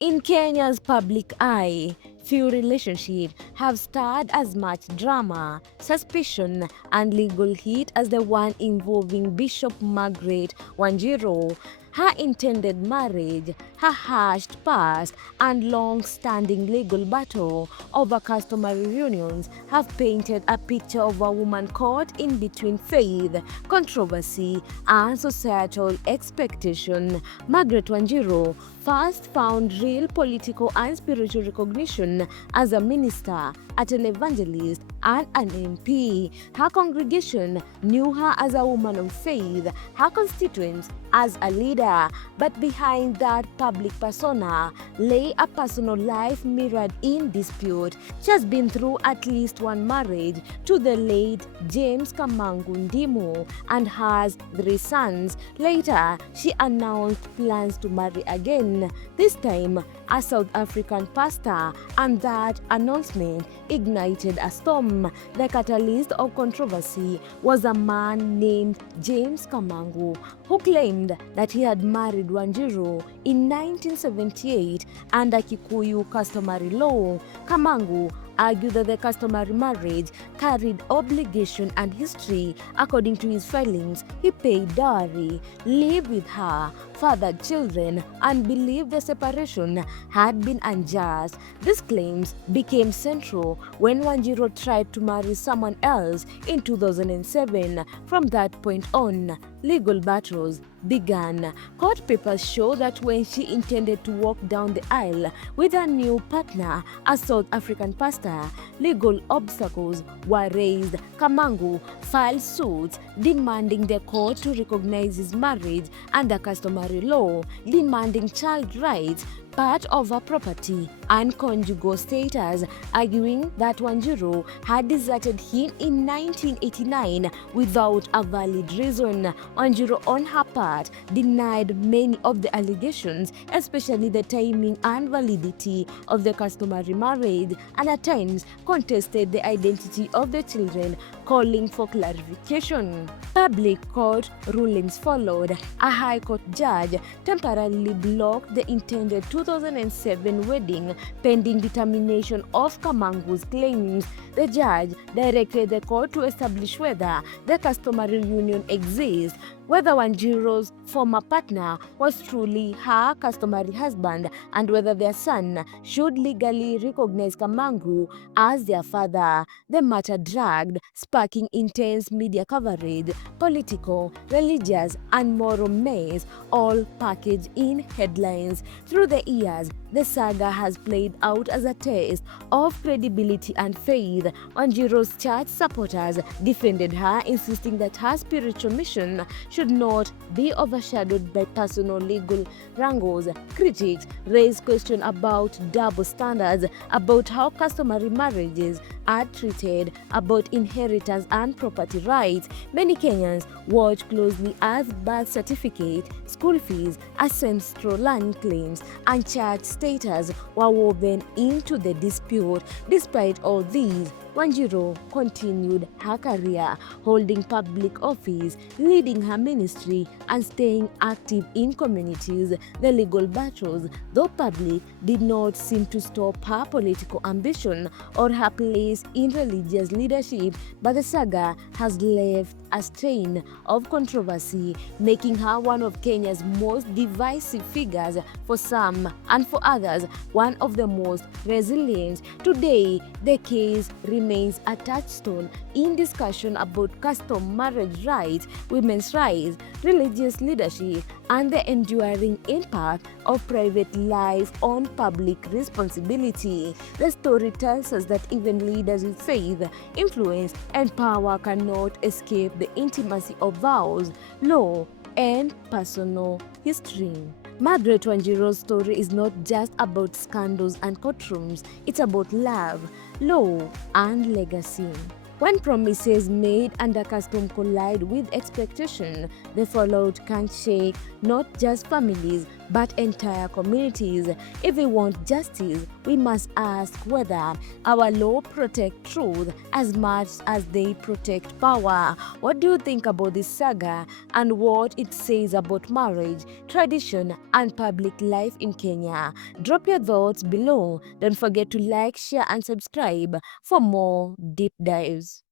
In Kenya's public eye, few relationships have stirred as much drama, suspicion, and legal heat as the one involving Bishop Margaret Wanjiru. Her intended marriage, her hashed past, and long-standing legal battle over customary unions have painted a picture of a woman caught in between faith, controversy, and societal expectation. Margaret Wanjiru first found real political and spiritual recognition as a minister, a televangelist, and an MP. Her congregation knew her as a woman of faith, her constituents as a leader, but behind that public persona lay a personal life mirrored in dispute. She has been through at least one marriage to the late James Kamangu Ndimu and has 3 sons. Later, she announced plans to marry again, this time a South African pastor, and that announcement ignited a storm. The catalyst of controversy was a man named James Kamangu, who claimed that he had married Wanjiru in 1978 under Kikuyu customary law. Kamangu argued that the customary marriage carried obligation and history. According to his filings, he paid dowry, lived with her, fathered children, and believed the separation had been unjust. These claims became central when Wanjiru tried to marry someone else in 2007. From that point on, legal battles began. Court papers show that when she intended to walk down the aisle with her new partner, a South African pastor, legal obstacles were raised. Kamangu filed suits demanding the court to recognize his marriage under customary law, demanding child rights, part of her property, and conjugal status, arguing that Wanjiru had deserted him in 1989 without a valid reason. Wanjiru, on her part, denied many of the allegations, especially the timing and validity of the customary marriage, and at times contested the identity of the children, calling for clarification. Public court rulings followed. A High Court judge temporarily blocked the intended 2007 wedding pending determination of Kamangu's claims. The judge directed the court to establish whether the customary union exists, whether Wanjiru's former partner was truly her customary husband, and whether their son should legally recognize Kamangu as their father. The matter dragged, sparking intense media coverage, political, religious, and moral mess, all packaged in headlines. Through the years, the saga has played out as a test of credibility and faith. Wanjiru's church supporters defended her, insisting that her spiritual mission should not be overshadowed by personal legal wrangles. Critics raised questions about double standards, about how customary marriages are treated, about inheritance and property rights. Many Kenyans watch closely as birth certificate, school fees, ancestral land claims, and church status were woven into the dispute. Despite all these, Wanjiru continued her career, holding public office, leading her ministry, and staying active in communities. The legal battles, though public, did not seem to stop her political ambition or her place in religious leadership, but the saga has left a stain of controversy, making her one of Kenya's most divisive figures for some, and for others, one of the most resilient. Today, the case remains a touchstone in discussion about custom marriage rights, women's rights, religious leadership, and the enduring impact of private life on public responsibility. The story tells us that even leaders with faith, influence, and power cannot escape the intimacy of vows, law, and personal history. Margaret Wanjiru's story is not just about scandals and courtrooms, it's about love, law, and legacy. When promises made under custom collide with expectation, the fallout can shake not just families but entire communities. If we want justice, we must ask whether our law protect truth as much as they protect power. What do you think about this saga and what it says about marriage, tradition, and public life in Kenya? Drop your thoughts below. Don't forget to like, share, and subscribe for more deep dives.